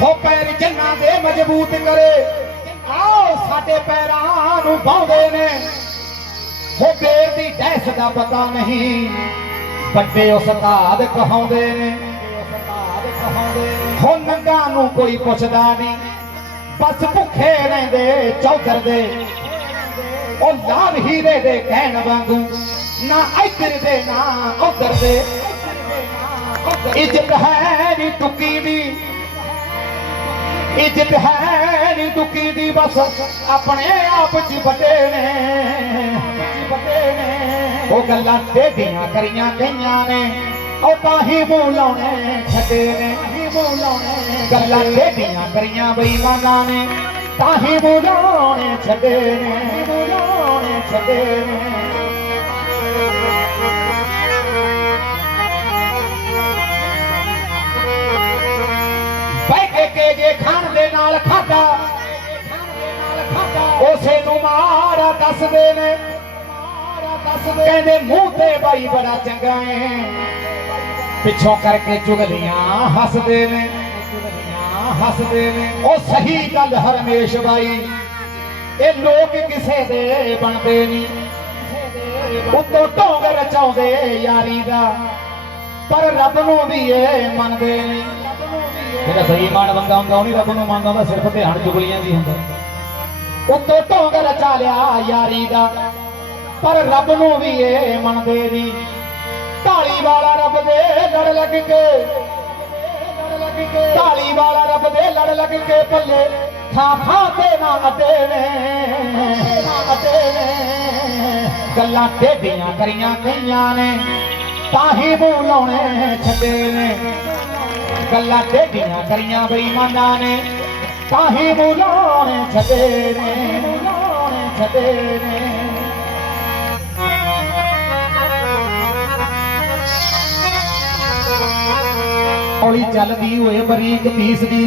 ਹੋ ਪੈਰ ਜੰਨਾ ਦੇ ਮਜ਼ਬੂਤ ਕਰੇ, ਆਓ ਸਾਡੇ ਪੈਰਾਂ ਨੂੰ ਪਾਉਂਦੇ ਨੇ। ਹੋ ਬੇਰ ਦੀ ਡੈਸ ਦਾ ਪਤਾ ਨਹੀਂ, ਵੱਡੇ ਉਸਤਾਦ ਕਹਾਉਂਦੇ ਨੇ। ਹੋ ਨੰਗਾ ਨੂੰ ਕੋਈ ਪੁੱਛਦਾ ਨਹੀਂ, ਬਸ ਭੁੱਖੇ ਰਹਿੰਦੇ ਚੌਧਰ ਦੇ ਉਹ ਲਾਲ ਹੀਰੇ ਦੇ ਕਹਿਣ ਵਾਂਗੂ ਨਾ ਇੱਧਰ ਦੇ, ਨਾ ਉੱਧਰ ਦੇ। ਇੱਜ਼ਤ ਹੈ ਨੀ ਟੁੱਕੀ ਦੀ। ਇੱਜ਼ਤ ਹੈ ਨੀ ਦੁਖੀ ਦੀ, ਬਸ ਆਪਣੇ ਆਪ ਚ ਵੱਡੇ ਨੇ। ਉਹ ਗੱਲਾਂ ਟੇਢੀਆਂ ਕਰੀਆਂ ਗਈਆਂ ਨੇ, ਉਹ ਤਾਂ ਹੀ ਮੂੰਹ ਲਾਉਣੇ ਛੱਡੇ ਨੇ ਹੀ ਮੂੰਹ ਲਾਉਣੇ ਗੱਲਾਂ ਟੇਢੀਆਂ ਕਰੀਆਂ ਬੇਈਮਾਨਾਂ ਨੇ, ਤਾਂ ਹੀ ਮੂੰਹ ਲਾਉਣੇ ਛੱਡੇ ਨੇ ਮੂੰਹ ਲਾਉਣੇ ਛੱਡੇ ਨੇ। ਬਹਿ ਜੇ ਖਾਣ ਦੇ ਨਾਲ ਖਾਦਾ ਉਸੇ ਨੂੰ ਮਾਰਾ ਦੱਸਦੇ ਨੇ। ਕਹਿੰਦੇ ਮੂੰਹ ਤੇ ਬਾਈ ਬੜਾ ਚੰਗਾ ਏ ਪਿੱਛੋਂ ਕਰਕੇ ਚੁਗਲੀਆਂ ਹੱਸਦੇ ਨੇ। ਹੱਸਦੇ ਨੇ। ਉਹ ਸਹੀ ਗੱਲ ਹਰਮੇਸ਼ ਬਾਈ। ਇਹ ਲੋਕ ਕਿਸੇ ਦੇ ਬਣਦੇ ਨਹੀਂ ਉਤੋਂ ਢੋਂਗ ਰਚਾਉਂਦੇ ਯਾਰੀ ਦਾ। ਪਰ ਰੱਬ ਨੂੰ ਵੀ ਇਹ ਮੰਨਦੇ ਨਹੀਂ ਜਿਹੜਾ ਬੇਈਮਾਨ ਬੰਦਾ ਹੁੰਦਾ ਉਹ ਨਹੀਂ ਰੱਬ ਨੂੰ ਮੰਨਦਾ ਉਹਦਾ ਸਿਰਫ ਧਿਆਨ ਚੁਗਲੀਆਂ ਦੀ ਹੁੰਦਾ। ਉਤੋਂ ਢੋਂਗ ਰਚਾ ਲਿਆ ਯਾਰੀ ਦਾ, ਪਰ ਰੱਬ ਨੂੰ ਵੀ ਇਹ ਮੰਨਦੇ ਨਹੀਂ ਢਾਲੀ ਵਾਲਾ ਰੱਬ ਦੇ ਲੜ ਲੱਗ ਕੇ, ਢਾਲੀ ਵਾਲਾ ਰੱਬ ਦੇ ਲੜ ਲੱਗ ਕੇ ਪੱਲੇ ਥਾਂ ਥਾਂ ਤੇ ਨਾ ਅਟੇ ਨੇ ਅਟੇ ਨੇ। ਗੱਲਾਂ ਟੇਢੀਆਂ ਕਰੀਆਂ ਗਈਆਂ ਨੇ। ਤਾਹੀ ਬੋਲਾਉਣੇ ਮੂੰਹ ਛੱਡੇ ਨੇ। ਗੱਲਾਂ ਟੇਢੀਆਂ ਕਰੀਆਂ ਬੇਈਮਾਨਾਂ ਨੇ। ਤਾਹੀ ਬੋਲਾਉਣੇ ਮੂੰਹ ਛੱਡੇ ਨੇ। ਮੂੰਹ ਛੱਡੇ ਨੇ। ਹੌਲੀ ਚੱਲਦੀ ਹੋਏ ਬਰੀਕ ਪੀਸਦੀ